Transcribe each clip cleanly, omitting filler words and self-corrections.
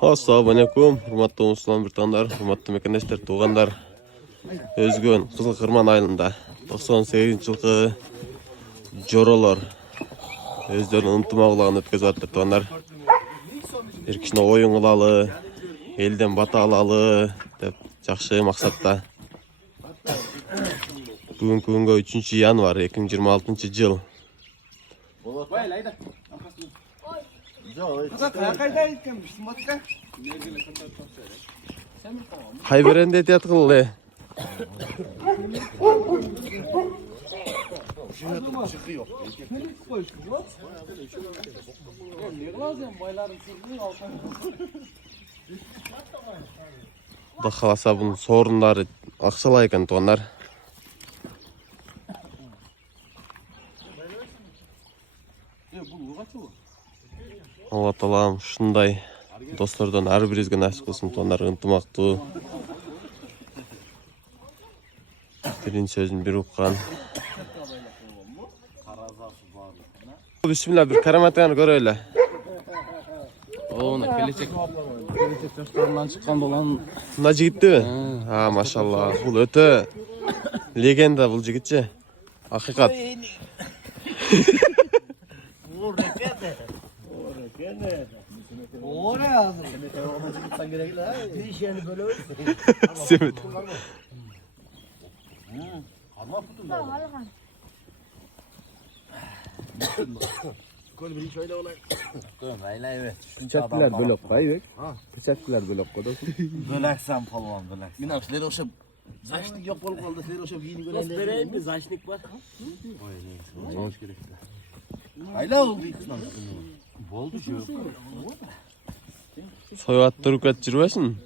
Assalamualaikum, hurmatly musulmon birtanlar, hurmatly mekandaşlar, tuğanlar. Özgün Kızıl Kırman ayında 98-жылғы жоролор өздерінің ынтымағылығын өткізіп жатыр туғандар. Bir кішкене ойын қылалы, елден бата алалы деп жақсы мақсатта. Бүгінгі 3 январ 2026 жыл. Қай беренде етет қылы? Құда қаласа бұның сорындары ақшалай екен туғандар. Алла Тағалам шындай достардан әрбіріңізге нәсіп қылсын туғандар, ынтымақты. Dilin sözün bir uqqan. Bismillah bir karamatlarını gör öyle. Onu gelecek yaşlarından çıkan olan Nacı gitti mi? Ha maşallah. Bu öte legenda bu jigitçi. Hakikat. Simit. Bıçaklar blok kayık. Bıçaklar blok kodası. Bölaksan palvan bölak. Minam sizlere oşab zaşnik yok bolup kaldı. Sizlere oşab yeni gören. Nasıl vereyim mi? Zaşnik var. Hayla oldu ikisinden. Boldu şu. Soyat durup jirbesin.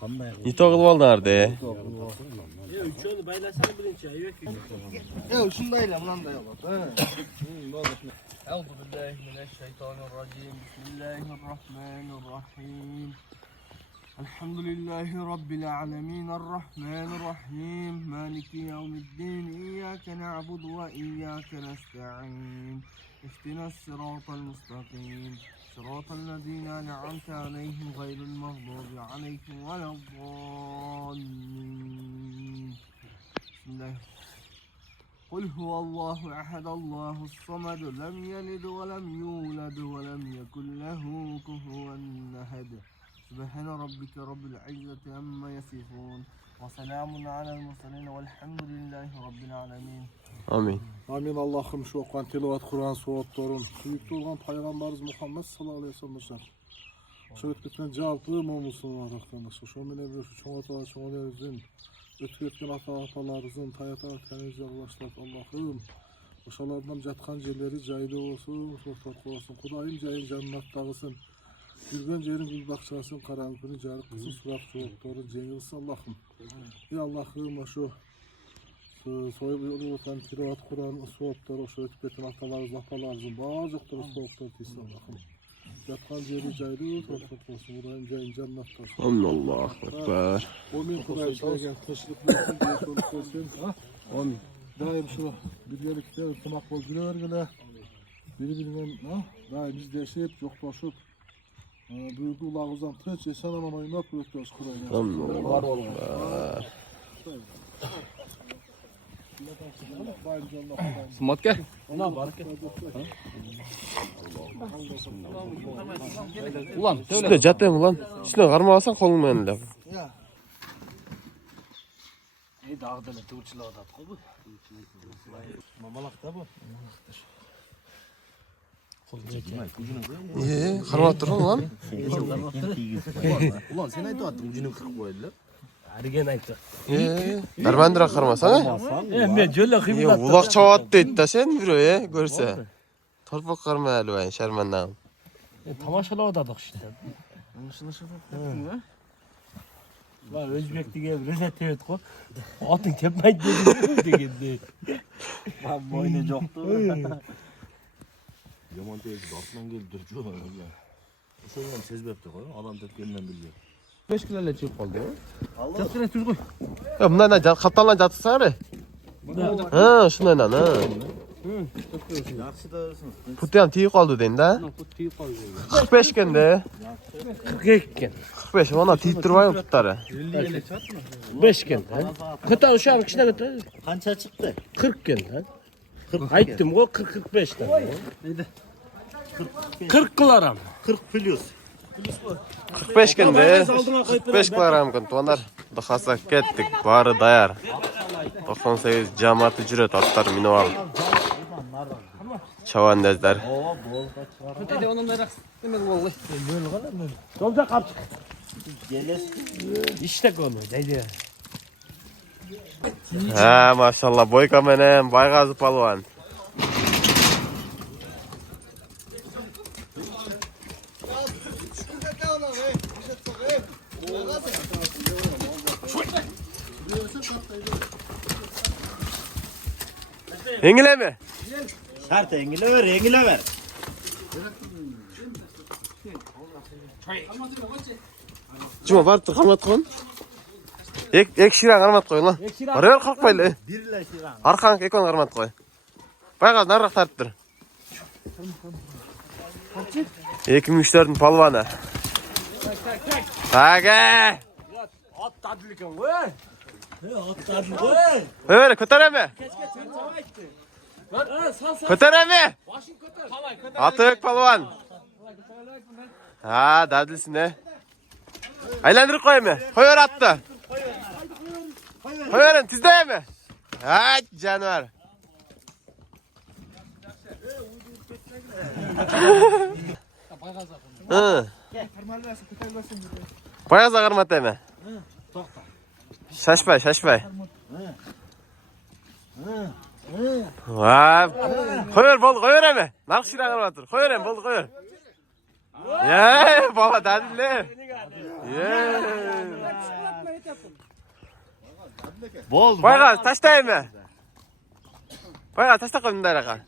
Qanday? Nito qilib olding arda. Üçünü baylasana birinci ay yok. Ya şundayla bunday olur. Euzu billahi mineşşeytanirracim. Bismillahirrahmanirrahim. Elhamdülillahi rabbil alamin. Errahmanirrahim. Maliki yevmiddin. İyyake na'budu ve iyyake nesta'in. İhdinas sıratal mustakim. Sıratallezîne en'amte aleyhim gayril mağdûbi aleyhim veleddâllîn. Bismillah. قل هو الله أحد الله الصمد لم يلد ولم يولد ولم يكن له كفوا أحد سبحان ربك رب العزة عما يصفون وسلام على المرسلين والحمد لله رب العالمين. Amin. Amin. Allah'ım şu okuyan tilavat Kur'an suatların büyük olan Peygamberimiz Muhammed sallallahu aleyhi ve sellem. Şu etkilen cevaplı olmuşsun Allah'tan. Şu menevre şu çoğata çoğalarızın ötüyetken atalarımızın tayata etkenizce ulaştık Allah'ım. Oşalardan jatkan yerleri caylı olsun, sohbet olsun. Kudayım cayın cennettağısın. Gülben yerin gül bakçasın, karanlıkını carık kısın, surak soğukları cengilsin Allah'ım. Ya Allah'ım şu soyup yolu otan tilavat Kur'an soğukları, şu ötüyetken atalarımızın bazıkları soğukları teysin Allah'ım. Yatkan yeri caylı, sohbet olsun. Kudayım cayın cennettağısın. Allahu Ekber. Omin Kur'an şeygen teşriflersin diye sorup versin. Omin. Daim şu birlikte ırtımak bol güle birbirinden daim biz deşip çok boşup büyük ulağızdan tıç esen aman oynap ötüyoruz Kur'an'a. Allahu Ekber. Smart gel. Ulan söyle. Şuna jatayım ulan. Şuna qarma alsan kolunma önüne. Ya. Ey dağdana tuvçulağı da atqı bu. Mamalaqda bu. Qarma turun ulan. Ulan sen aytıyaptın ucunu qırıp qo'ydilar. Arigen aytdı. Darmandira qarmasana. Men jo'la qiymat. Ulaq chavat deydi da sen bir görse. Torpaq qarma alvan sharmandan. Tamaşaladadık işte. Var Özbek diye rezet evet ko. Atın tepmeydi dedi. Ben boynu yoktu. Yomon teyze ortdan kelib turchu. O'sha ham sezbepti qo'y. Odam tepgandan bilgan. 5 kilolar chiqib qoldi. Jatira tur qo'y. Ya bundan da qatanlan jatsa re. Ha, shundan ha. Yaxshi darsın. Putu ham tiyib qoldi deyin da. Put tiyib qoldi. 45 ekanda. 42 ekan. 45 mana tiyib turmaymi putlari. 5 ekan. Ko'tar o'sha kichkina ko'tar. Qancha chiqdi? 40 ekan. Aytdim-ku 40-45 dan. 40 qilaram. 40 plus. 45 ekanda. 45 kilogram ekan tuanlar. Xudo ketdik. Bari tayyor. 98 jamoati jur'at otlar minib oldi. Chavandazlar. Hadi onun merak etmez vallahi. Böyle kadar mı? Yolda kaptık. Geles. İşte konu. Dedi. Ha, maşallah boyka menen Baygazı palvan. Yengile mi? Şart engile ver. Cuma var tıkamat koyun. Ek şiran karmat koyun lan. Araya kalkmayla. Birle şiran. Arkan ekon karmat koy. Baygaz narrak tarttır. 2003'lerin palvanı. Hage. At tadiliken vay. Öyle kötüreme. Kötüreme. Atık palvan. Ha, dadilsin ne? Aylandırıp koy mu? Koyver attı. Koyverin tizdeye mi? Ha, canavar. Hı. Bayaz ağırmat deme. Şaşpay. Vay. Koyver bol, koyver mi? Nakşir ağırmatır. Koyver bol, koyver. Yeee, baba dadille. Bol. Baygaz taştayım mı? Baygaz taşta koyun da alaka.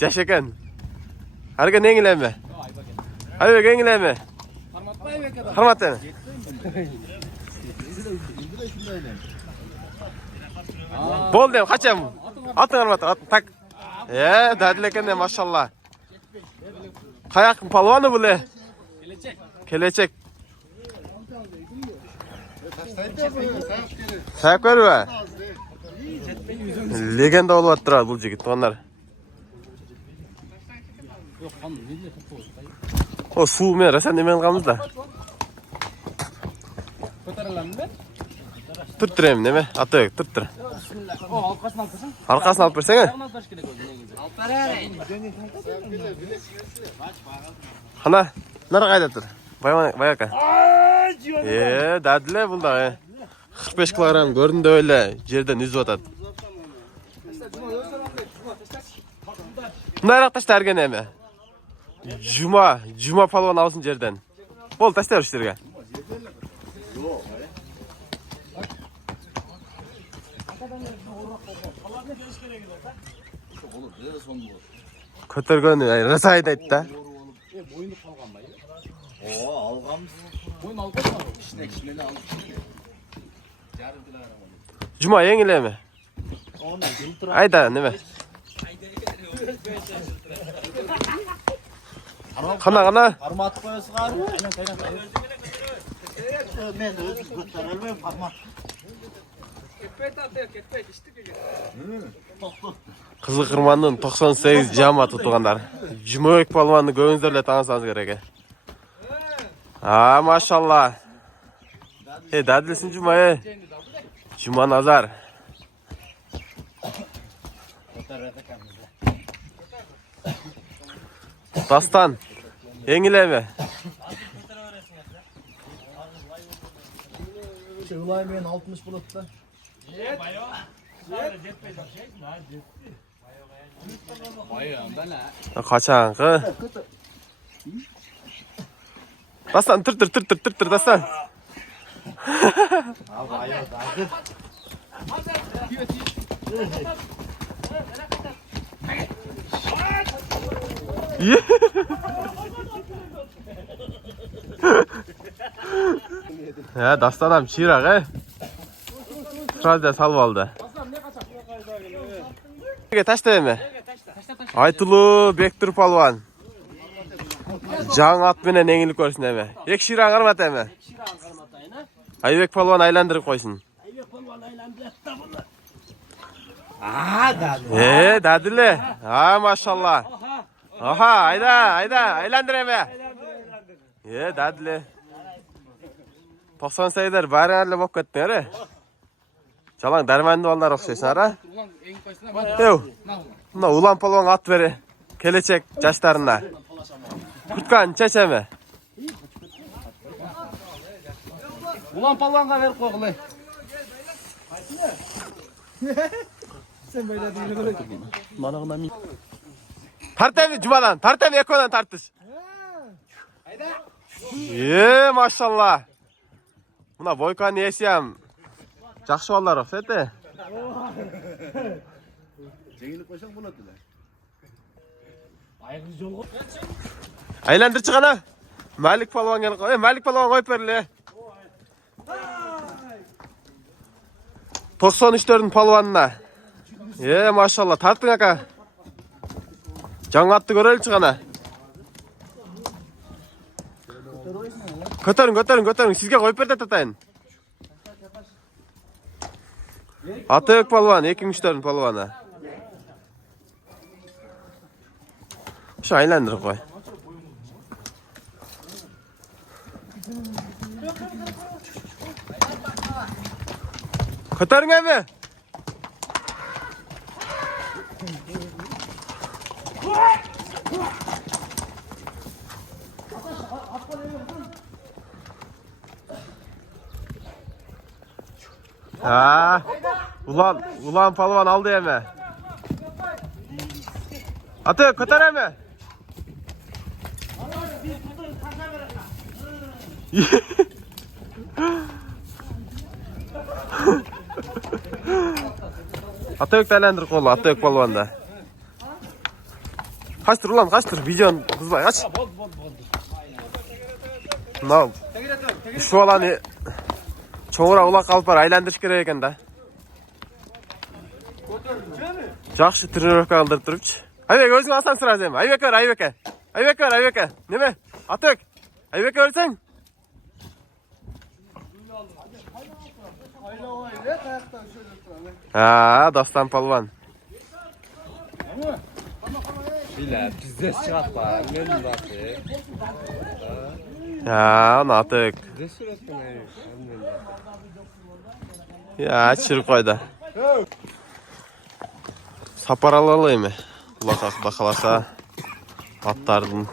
Yaşakan. Harika ne ingile mi? Hayır bak ingile mi? Harmat mı? Bol dem kaçam. Atın harmat atın tak. Dadileken de maşallah. Kayak palvanı bu le. Kelecek. Kayak var mı? Legenda olup attırır bu jigit onlar. O su men rasan demen kalmız da. Ko'taralammi? Tutturayım değil mi? Atık tuttur. O halkasını alsın. Arkasını alıp versene. Ona taş gerek oldu negizi. Hana, nara kaydattır? Bayaka. Dadile bunda. 45 kilogram göründü öyle. Yerden yüzü atat. Bunlar taş tergen emi. Cuma palvan alsın yerden. Bol taş ter işlerge. Kötürgön rasayda etti. Oo algamız. Boyun algasın mı? İşine al. Cuma yengile mi? Ayda ne mi? Kana. Parmak koyası var mı? Aynen. Ben özü götürelmeyim parmak. Kızıl Kırman'ın 98 cama tutuğanlar. Cumhuriyet palvanını göğünüzlerle tanısanız gerek. Ha maşallah. Dadilsin Cuma'ya. Cuma nazar. Dastan. Yengile mi? Ulan ben 60 bulutla. Kaçan kı. Dastan tır dastan. Ya dastanam çiğrak he. Biraz da salv aldı. Taşta emi. Aytılуу Бектур palvan. Жаң at менен эңилик көрсүн эми. Эки ширан кармат эми. Айбек palvan айландырып койсун. Дадиле. Машалла. Аха, айда, айландыр эми. Дадиле. 90 sayılar bari эле болуп кеттиңер. Жалаң дармандуу балдар окшойсуңар, а? Мына улан palvan ат бери. Келечек жаштарына. Куткан чечеме. Ulan palvanға беріп қойғылай. Sen böyle değil böyle. Manağına min. Tartem Cuma'dan, tartem Eko'dan tartış. Maşallah. Buna Boykan yesiyem. Жақсы балдар окшойт. Жеңилип койсоң болот эле. Ayağınız yolgu. Айландыр чыгана. Малик palvan келип кой. Малик palvan коюп берле. 93'lerin palvanına. Maşallah tarttın aka. Жаң атты көрөлү чыгана. Көтөрүң. Сизге коюп берди татайын. Атыбек palvan 2003'lerin palvanı. Şu айландырып кой. Көтөрүң эми. Ulan palvan aldı эми. Atı көтөр эми. Атыбек айландырып колу, Атыбек palvanda. Kaçtır ulan, kaçtır. Videon kızbay, kaç. Mынау şu баланы чоңураак улак алып бар айландырыш керек экен да. Жакшы тренировка кылдырып турупчу. Айбек өзүң алсаң сразу эми. Айбек. Неме? Атыбек. Айбек өлсөң. Dostan palvan. Bile bizde çıkart var. Ne Onu atık. Çırık koyda. Saparalı mı? Kulak akıda kalasa attardın.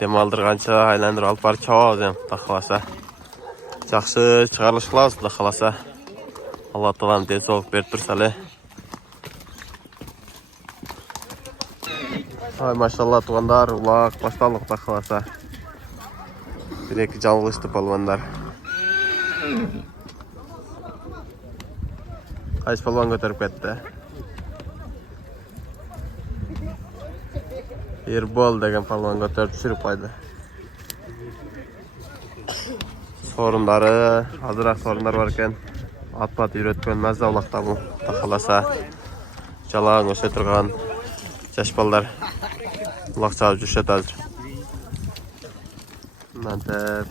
Dem aldırgança aylandır alıp barıp çabağız da kalasa. Жақсы çıkarılış kılavuz da kalasa. Allah talam densoğuk berip tursale. Maşallah tuğandar ulak baştanlık da kalasa. Bir-iki жалғышты palvanlar. Qaysi palvan көтөрүп кетти? Ербол деген palvan көтөрүп düşürүп койду. Sorunları, azırak sorunlar varken at үйрөткөн маза улакта бул. Такаласа жалаң өсө турган жаш балдар улак чабып жүрүшөт азыр. Mantap.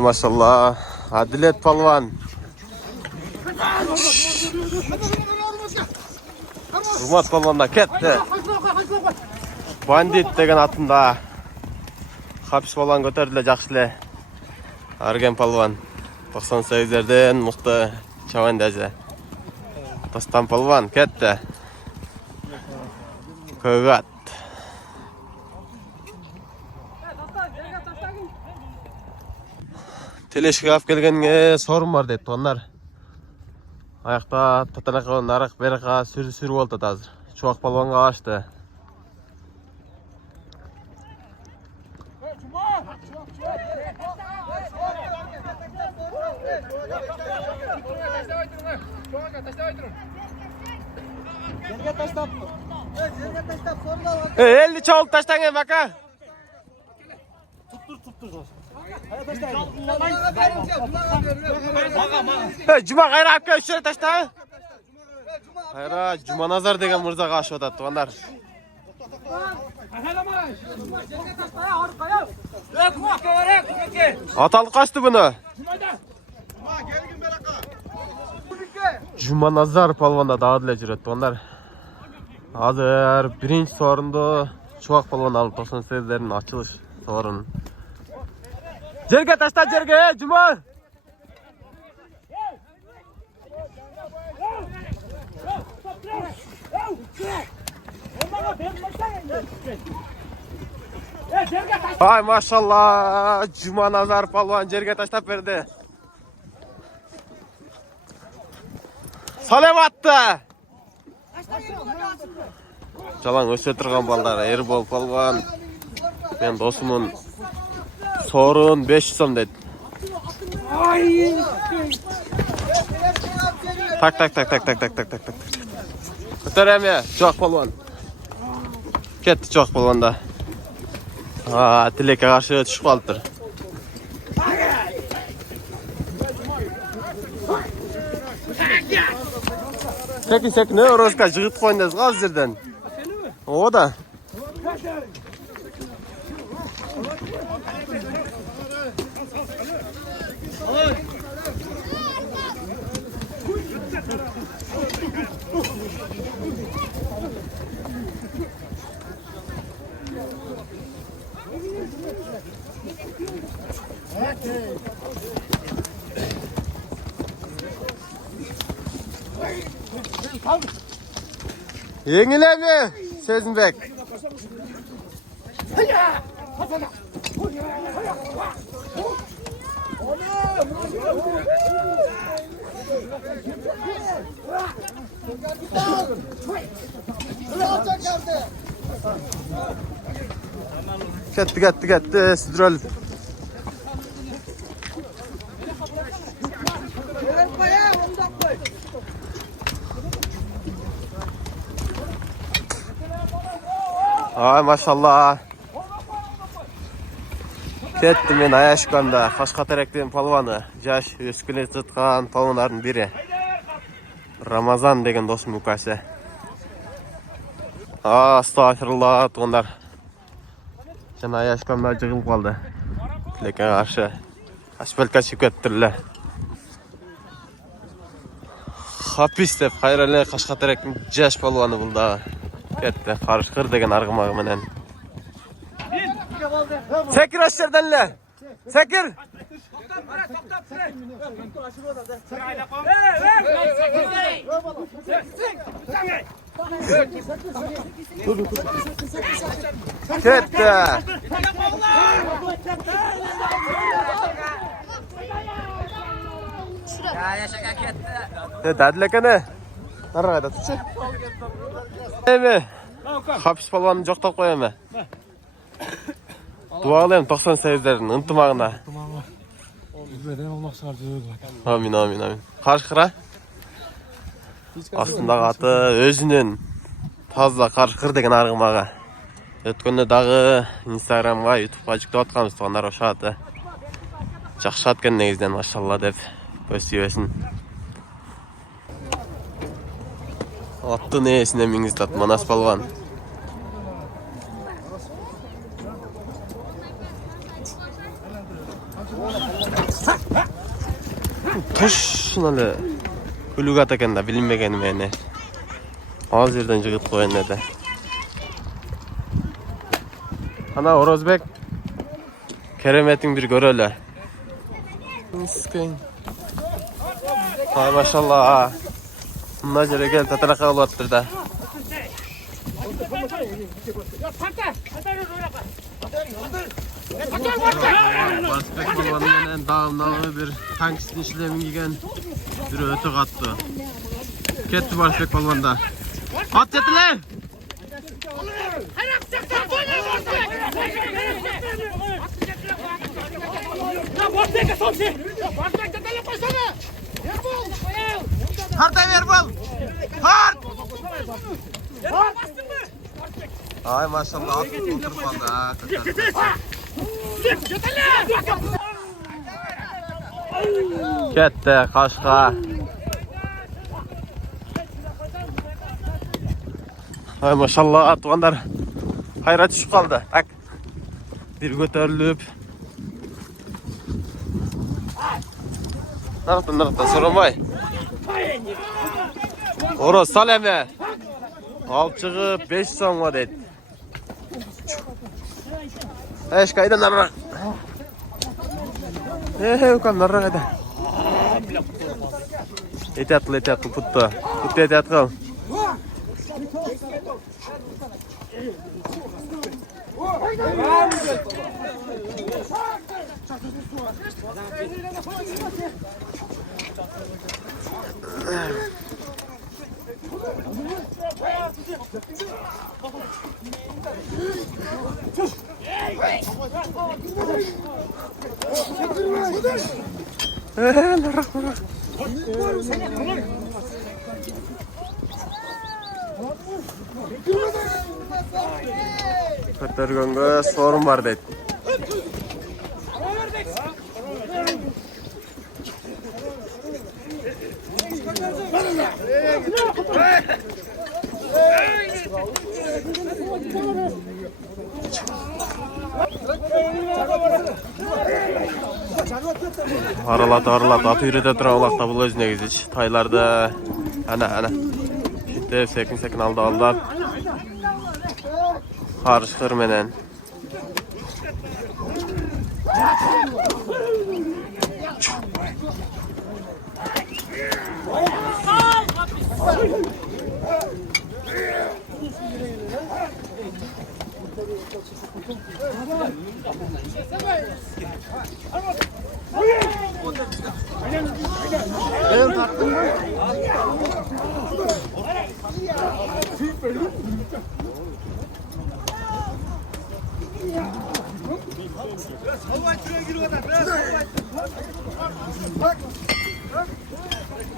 Maşallah. Adilet palvan. Hurmat palvanda ketdi. Bandit деген атында. Хапис балан көтөрдүлө жакшы эле. Арген palvan 98'lerden мыкты чабандажы. Достан palvan кетти. Көгат. Телешке алып келгенге сорун бар дейт тугандар. Аякта татанака нарак берака сүрүп болот азыр. Чубак palvanга кашты. Elli çabuk taştan aka. Cuma Kayra aka 3 taşta. Kayra Cuma Nazar деген мырзага ашып атат тугандар. Аталып качты буну. Cuma Nazar palvanda дагы деле жүрөт тугандар. Азыр биринчи сорунду Чубак палван алып 98-дердин ачылыш сорун. Жерге ташта жерге Cuma. Ay maşallah Cuma Nazar palvan жерге таштап берди. Салем атты. Жалаң өсө турган балдар Эрбол палван. Мен досумун сорун 500 сом дейт. Так. Көтөрөм, Чубак палван. Кетти Чубак палван да. Тилекке каршы түшүп калыптыр. Секин, Розка жыгыт койундасыз го жерден. О да. Yengile mi? Sezinbek. Ketdi, sidrol. Ay maşallah. Kettim men Ayashkanda, Қашқатеректин палваны. Жаш өскүлө туткан палвандардын бири. Рамазан деген досум укасы. Астагфирулла тугандар. Жана Ayashkanda жыгылып калды. Тилекке каршы асфальтка чыгып кеттирлер. Хапис деп кайра эле Қашқатеректин жаш палваны бул да. Кетти, Карышкыр деген аргымагы менен. Секир ашерден эле. Секир. Кетти. Дадлекене. Нарада tutчу. Эми. Хапис палванын жоктоп коем. Дуа кылам 98-дердин ынтымагына. Bizden olmak şart değil. Amin. Карышкыра. Астындагы аты өзүнүн таза Карышкыр деген аргымага. Өткөндө дагы Instagramга, YouTubeга жүктөп атканбыз тугандар ошо аты. Жакшы ат экен негизинен, машалла деп көзсүбөсүн. Аттын ээсине миңиздат Манас палван. Тушун эле күлүк ат экен да билинбегени мени. Ал жерден жыгыт коюн деди. Ана Орозбек кереметиң бир көрөлү. Ай машалла. Мына жерге келип татарака болуп атыптыр да. Барысбек палван менен дагы бир танкистин ишлемин кийген бир өтө катты. Кетти Барысбек палван да. Ат жетиле. Тартай бер бол. Тарт. Ay maşallah at oturup kaldı ha. Ketdi Qashqa. Ay maşallah tuğanlar hayrat tushib qoldi. Tak. Bir ko'tarilib. Narxdan so'ramay. Ora salame. Olib chiqib 5 so'mga dedi. Eş kayda narra. Ukam narra kayda. Etat puttu. Puttu etat qil. Ko'targanga so'rim bor dedi. Aralat atı yürüde duran olaqta bul özüne giziç. Taylarda ana. Şimdi sekin aldı. Qarışqır menen.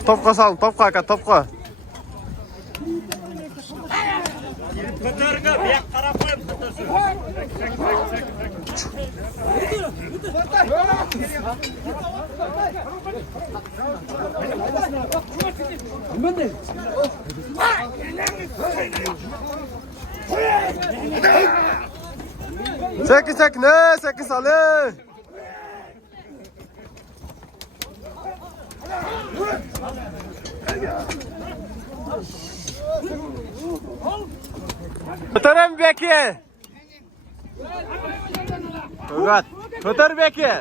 Topqa salın, topqa. Ko'targa, bu yoq qarab qo'yib ko'tarsin. Sekin salın. Ko'taram beki. Ko'tar beki.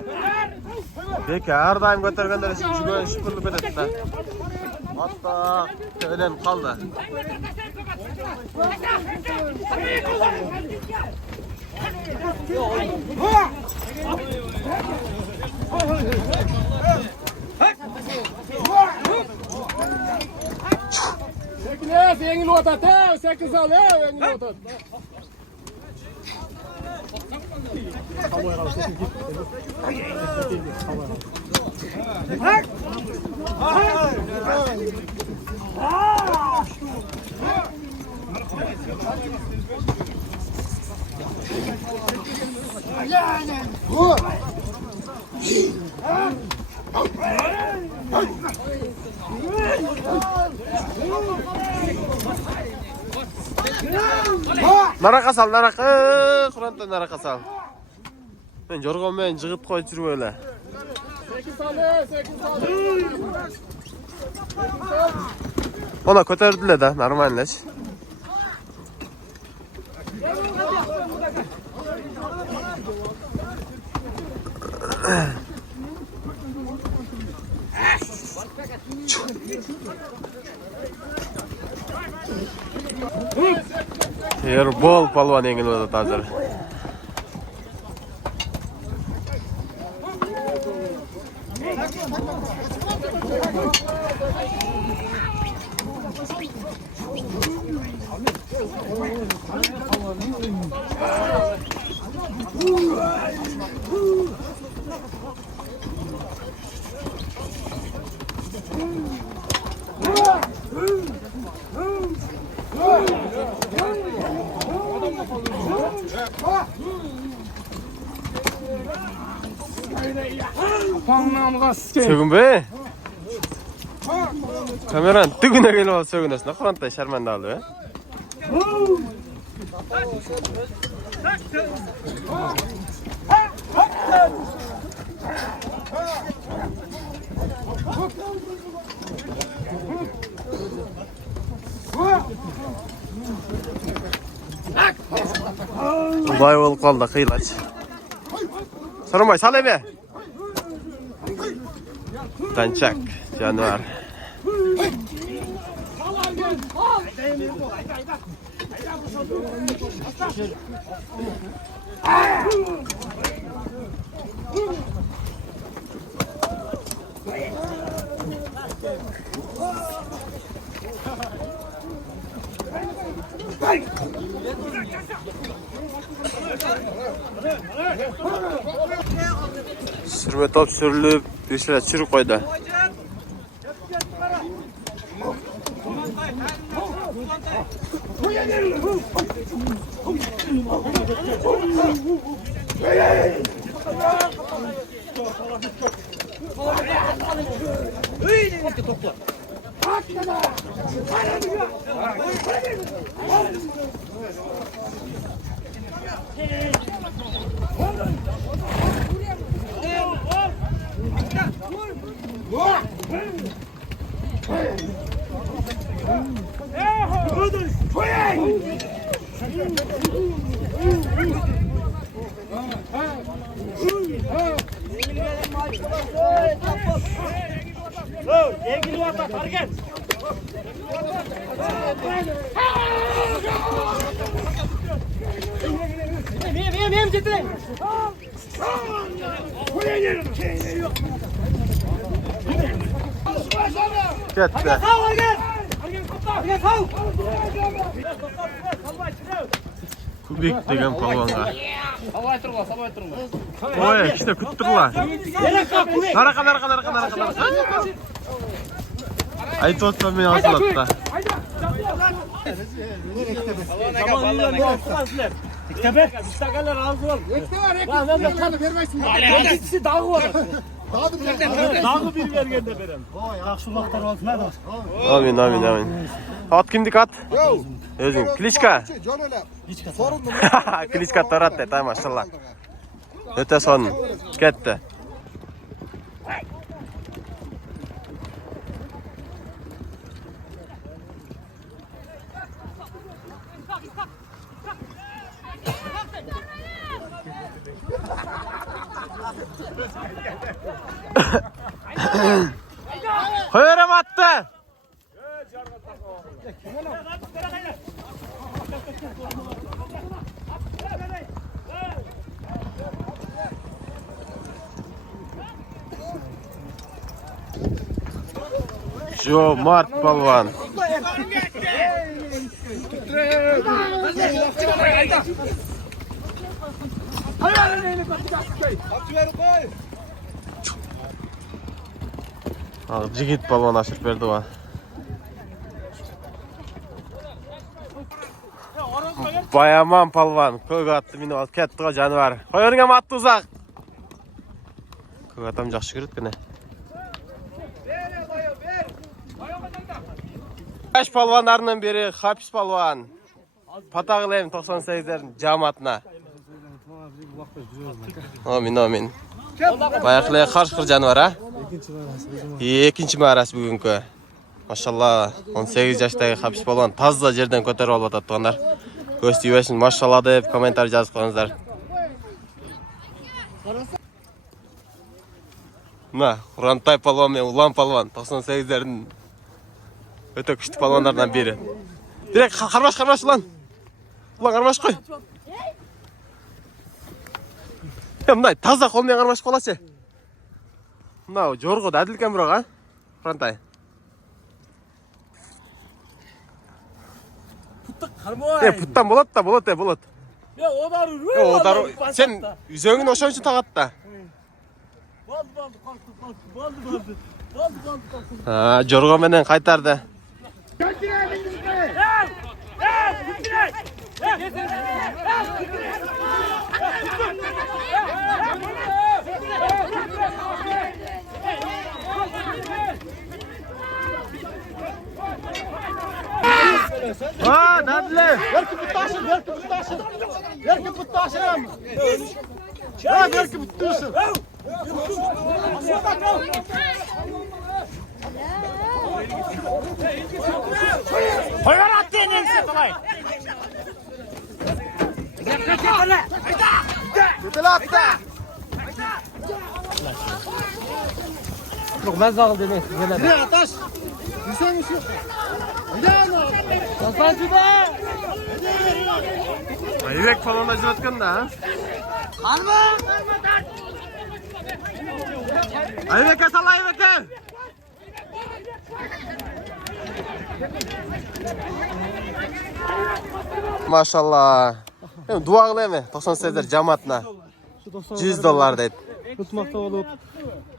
Beki har doim ko'targanda juda shukr etadi. Hatta ölen qoldi. Yengil otat, sekin sal, yengil otat. Naraqa sal. Qur'ondan naraqa sal. Men jorg'onmen jig'ib qo'yib yurib o'yla. Sekin sal. Ona ko'tardilar-da, normallash. Yer bol palvon yengil o'tadi hozir. Sögünbe? Kameran tügüne gelip al sögünesin. Kurantay şarmanda aldı be. Vay ol kaldı kıylaç. Sorunbay sal ebe. Dançak canavar. Sürme top sürülüp bir şeyler çürük koydu. Gitti. Kubik degan palvonga. Oy, işte kutturlar. Naraqa. Aytib o'tmam men aslatda. Amin. At kimdik at? Özün. Klitschko. Klitschko taratdi, tay maşallah. Öte son. Ketdi. Koyarım attı. Jo Mart palvan. Jigit palvan açıp verdi o. Bayaman palvan. Kög attı meni alıp ketdi o canavar. Koyarım attı uzak. Kög atam жақсы көреді кene. Yaş palvanlarından biri Hapis palvan. Patagılem 98'lerin jamatına. Amin. Bayaqlaya qarshi qir canavar ha. Ikkinchi marasi bugungi. Maşallah 18 yaşdagi Hapis palvan tazza yerdan ko'tarib olib atadiganlar. Ko'z tiyversin maşallah deb kommentar yozib qo'yinglar. Na, Kurantay palvan men Ulan palvan 98'lerin öte күшті palvanlardan biri. Direkt qarmash ulan. Ulan qarmash qo'y. Mындай таза қолмен қармашып қаласы. Мынау жорғы да әділ екен бірақ, а? Құрантай. Пұттық қармай. Пұттан болады. Одар. Сен үзеңін ошон үшін тағат да. Жорғы менен қайтарды. Ha, dadle. Belki puttasın, belki puttasın. Belki puttasın. Ha, belki puttasın. Hayır attı neyse kolay. Yetel attı. Yok ben zağıl demeyiz. Ne ataş? Hüseyin Yusuf. Bir daha mı? Kasancı da. Aybek falan da jatkan da. Aybek'e sal Aybek'e. Maşallah. Hem dua kılayım 98'ler cemaatine. $100 deyip. Tutmakta olup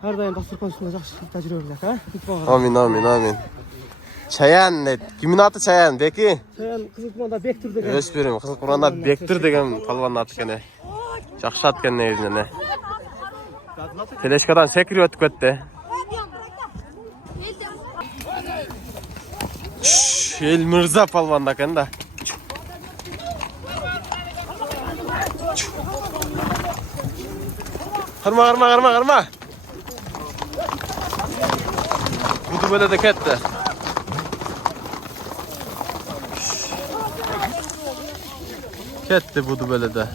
her daim dasturxon üstünde yaxshi tajriba bilan, ha? Tutmağa. Amin amin amin. Çayan deyip. Kimin adı Çayan? Beki? Sen Kızılkumanda Bektir degan. Öspirim. Kızıl Kur'an'da Bektir degen palvanın adı kene. Жақсы atken ne ne. Teleşkadan sekri ötüp öttü. El Mirza palvanda kenda. Kırma. Budu böyle de ketti. Ketti budu böyle de.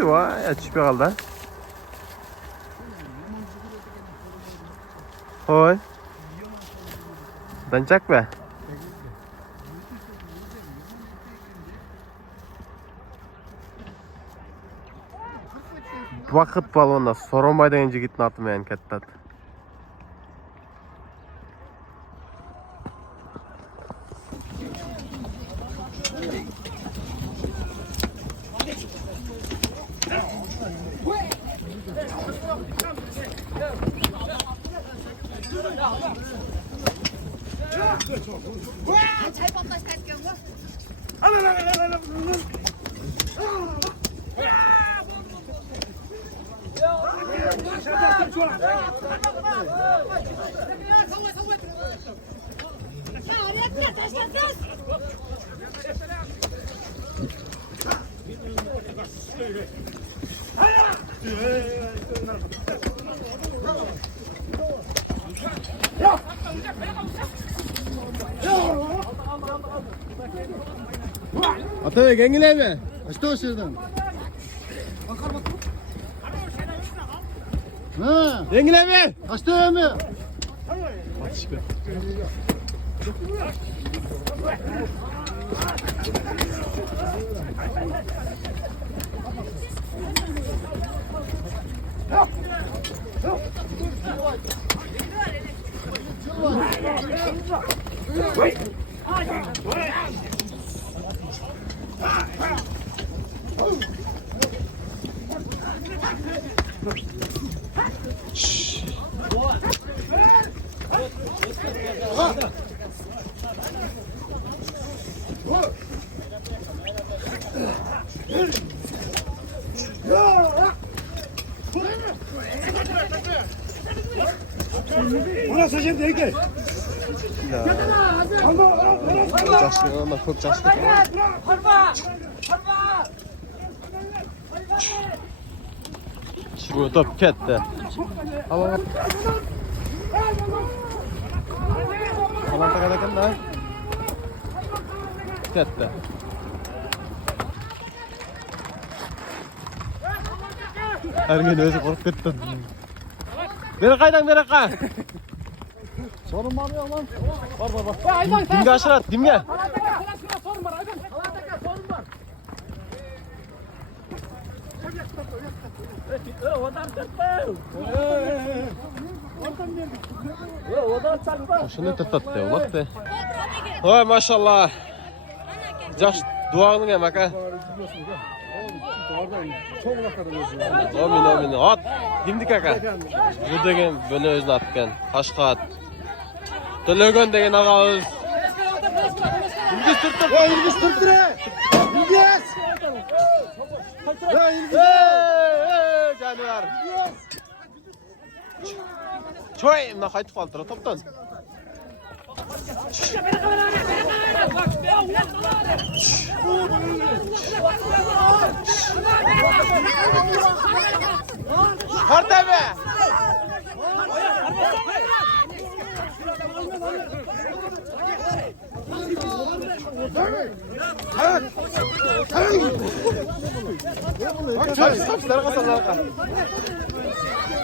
Düştü va. Ya çıkıyor kaldı. Hoy. Dancak be. Vakit balonda soronmaydan önce gittin atmayan kettat. Atabek yengile mi? Açtı o şuradan. Ha, Yengile mi? açtı mı? Ama çok yaşlı. Şu top ketti. Aman takadakan da. Ketti. Ergen özü korkup ketti. Beri kaydan beri kay. Sorun var ya lan. Aydan Dimge aşırat, dimge. sorun var. Aydan. Sorun var. Şunu tırtattı, olaktı. Oy maşallah. Жақсы, дуағының әм, ака. Amin amin. At. Kimdik aka? Bu degen böle özüne atken. Kaşka at. Tölögön degen ağabey. İlgiz turtup. İlgiz turtur. İlgiz. Canıvar. Çoy, mına qaytып қалдыр, топтан. Qarda be.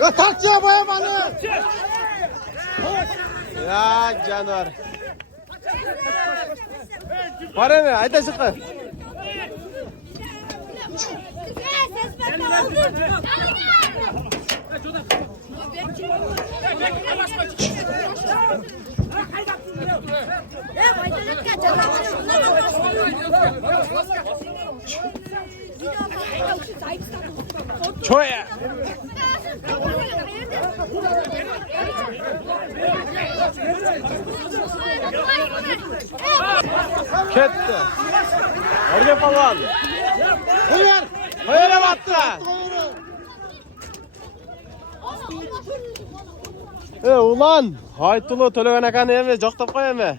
Ya takçıya boyamalı. Ya canıvar. Var mı? Ayta çıkı. Çoya. Ketdi. Orga palvon. Buyur. Qo'yara battı. Ulan, Haytulu Tölegan akani emas, joqtab qo'yame.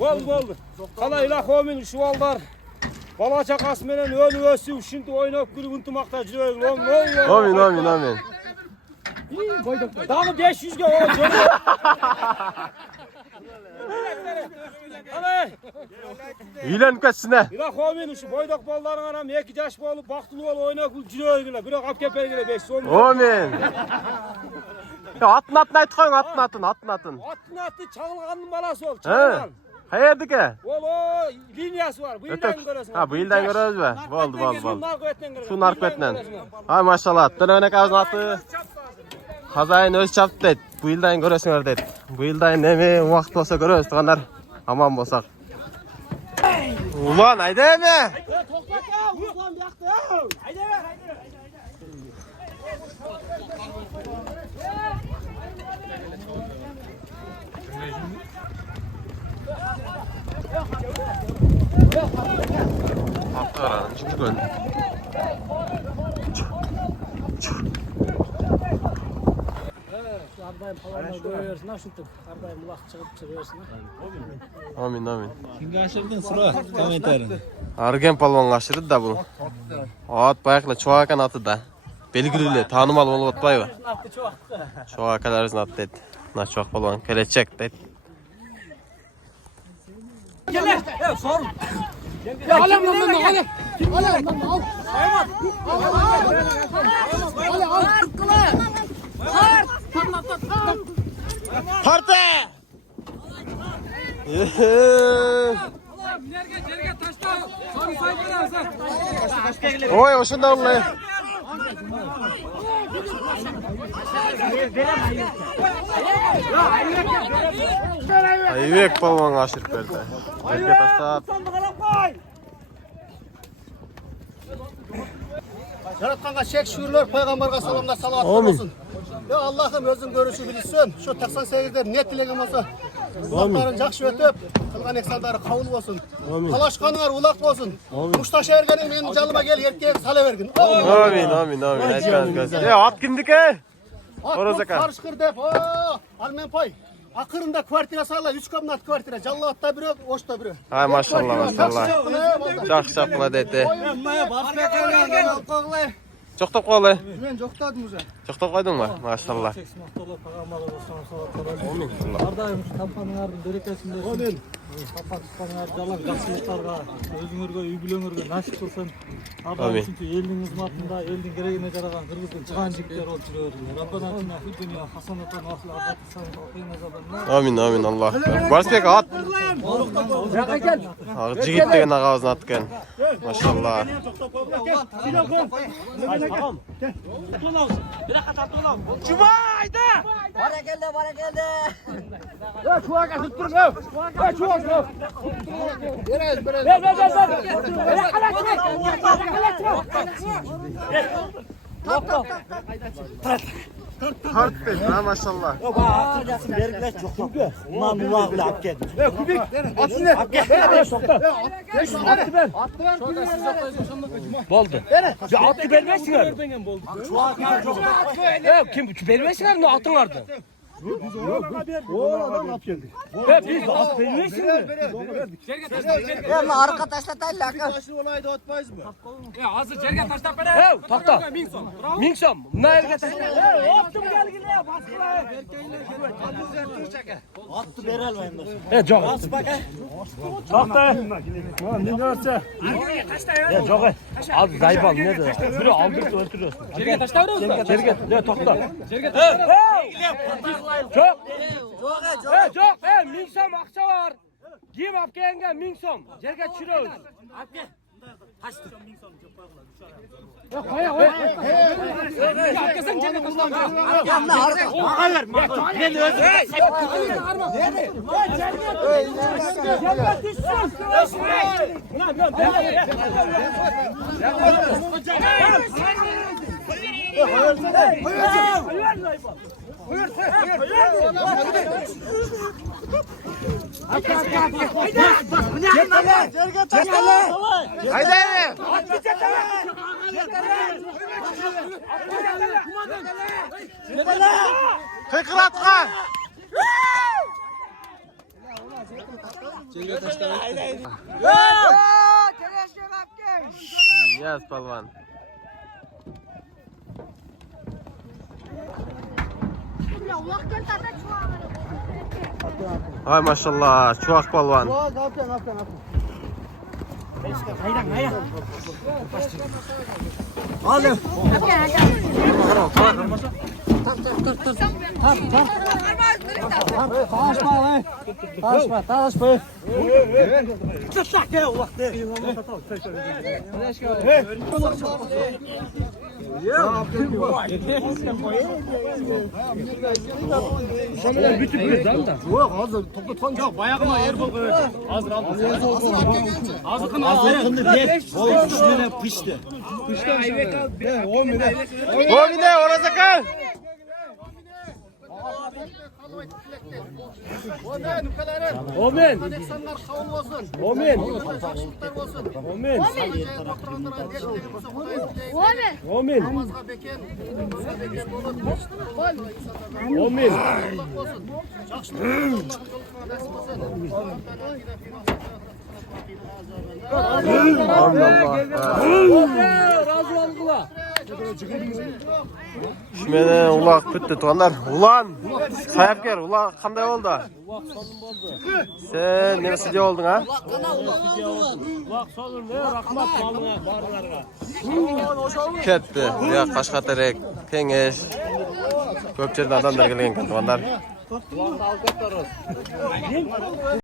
Bo'ldi. Qalay ilohim shu balдар. Bala chaqasi bilan o'lib o'sib, shunta o'ynab kulib unutmoqda juragim. Amin, amin, amin. Dag'i 500 ga ol. Qalay. Uylanib ketsin. Ilohim shu boydoq ballarning ham 2 yosh bo'lib, baxtli bo'lib o'ynab kulib juraginglar. Biroq olib kelpaygilar 5 so'm. Amin. Atın aytib qo'ying, atın. Atın chaqilganning balasi ol. Ha. Qayerdiki? O liniyasi var. Bu yildan ko'rasan. Ha, bu yildan ko'ramizmi? Bo'ldi. Shu Shu narkoetdan. Ha, maşallah. Tölegan akamizni ati Xazayin o'z chapdi dedi. Bu yildan ko'rasizlar dedi. Bu yildan nima vaqt bo'lsa ko'ramiz, tug'anlar. Aman bo'lsak. Ulan, haydaymi? Hakkara, çıkın. Ardayım palanlar görüyorsun ha şuntuk. Ardayım ulaq çıkıp çıkıyorsun ha. Amin, amin. Kimga ashirdin so'ra kommentarni. Argen palvon aşırdı da bu. At bayakla çoğakan atı da. Belgili, tanımal olup atmayı. Çoğakalarızın atı dedi. Na çoğak palvon kelecek dedi. Parti! Oy, oşundan olayım. Ayıbek palvon aşırıp verdi. Belge taşlap. Yaratqanға шек шүрлөр, пайғамбарға саламдар, салауаттар болсын. Ya Allah'ım özün görüşü bilsin. Şu 98'ler ne tilegen olsa. Ulaşların жақсы ötüp, kılgan eksalları kavul olsun. Kalaşkanlar ulak olsun. Muştaşa ergenin benim canıma gel erkeğe sala vergin. Amin. Aytkanız. At kimdiki? At karışkır dep. Almen pay. Akırında kvartira sağla, 3 komnat kvartira. Jallıvatta biri, oşta biri. Hay maşallah. Жақсы dedi. Çoqtap qo'yli. Men жоқтадым уже. Çoqtap qo'yding mi? Maşallah. Ардайым компаниялардың берекесінде Amin. Сапа тұтқандар жалаң жақсылықтарға, өзіңерге, үй бүлеңерге насип қылсын. Amin. Ардайым үшінші елдің қызматында, елдің керегіне жараған қырғыздың жыған жігіттер болып жүре берсін. Раббана атина фид дуния хасанатан ва фил ахирати хасанатан ва қина азабан нар. Amin. Allah. Barışbek at. Jigit деген ағабыздың аты екен. Maşallah. Ha maşallah. Boldu. Ya atı vermezsinler. Kim vermezsinler mi atınlardı? He biz at vermezsinler. Ya arkadaşlar tayla. olaydı atmayız mı? He takta. Minsom. Ne erge taşlar? He attım gelgile ya baskıla. Attı berelmeyin dostum. He çok. Takta. Ne derse? Ya çok. Az zayıfal ne de? Biri aldırıp öldürüyorsun. Cerge taşta vuruyorsun. Cerge. Ne takta. Cerge taşta. Çok. He çok. He minsom akça var. Kim apkenge minsom. Cerge çürüyoruz. Apke. Taştı. Yok hayır. Yapkasan cerge taşta. Ya ne arka? Hayır. Ben özür. Kıkıratma. Yes palvan. Hay maşallah çuak palvan. Yok hazır toplu ton yok bayağıma yer bol koyuyor. Hazır al. Azıkın pişti. Omine orası kal. Omen. Alexander kavul olsun. Omen. Yaşlılıklar olsun. Omen. Omen. Omen. Namazga beken, namazga beken olur. Omen. Allah olsun. Yaxşılık. Nasip olsun. Razı oldular. Mene ulak bitti tuğanlar. Ulan sayap gel. Ulak kanday oldu? Sen neresi diye oldun ha? Bak solun ne rahmat malına barlarga. Ketdi. Ya Kaşgaterek, Kengeş. Köp yerden adamlar gelген tuğanlar.